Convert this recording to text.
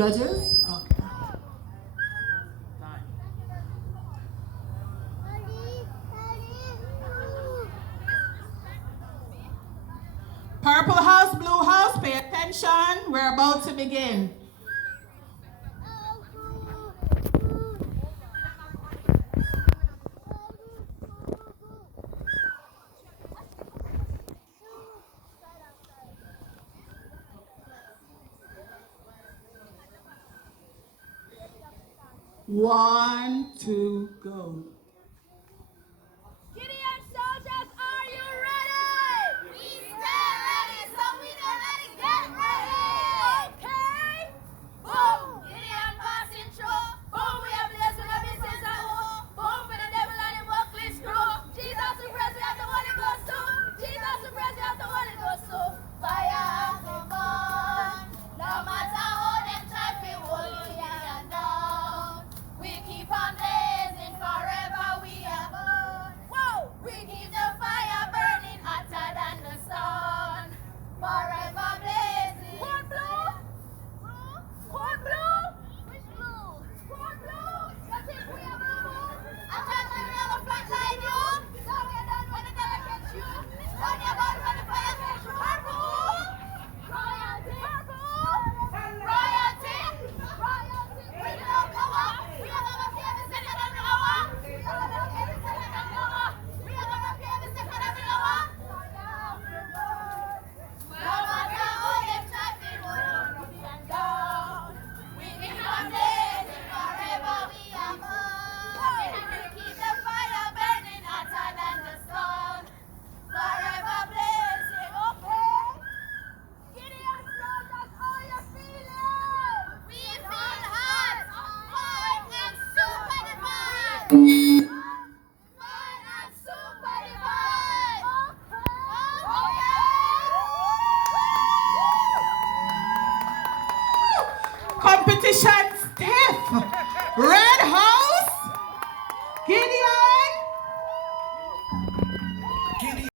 Judges? Okay. Purple house, blue house, pay attention. We're about to begin. One, two, go. Gideon soldiers, are you ready? We stand ready, so we know how to get ready. Okay. Boom. Gideon passing through. Boom, we are blessed with a business at home. Boom, for the devil and the buckling screw. Jesus the praise, we have the Holy Ghost too. Jesus the praise, we have the Holy Ghost too. Fire the burn. No matter how them try to hold you down. We keep on blazing forever, we are born. Whoa! We keep the fire burning hotter than the sun. Forever blazing. Corn blue? Corn blue? Which blue? Corn blue? You think we are blue? I thought we were on a flat line, you. Don't get done when the fire catch you. Don't get done when the fire catch you. Purple! Royalty! Purple! Royalty! Royalty! Bring it up, power! We are gonna be every second of the hour! We are gonna be every second of the hour! We are gonna be every second of the hour! No matter how them try to hold us down, we keep on blazing forever, we are born. We keep the fire burning hotter than the sun. Forever blazing, okay? Gideon soldiers, how you feeling? We feel hot, hot and super divine. Hot and super divine. Competition stiff. Red hot.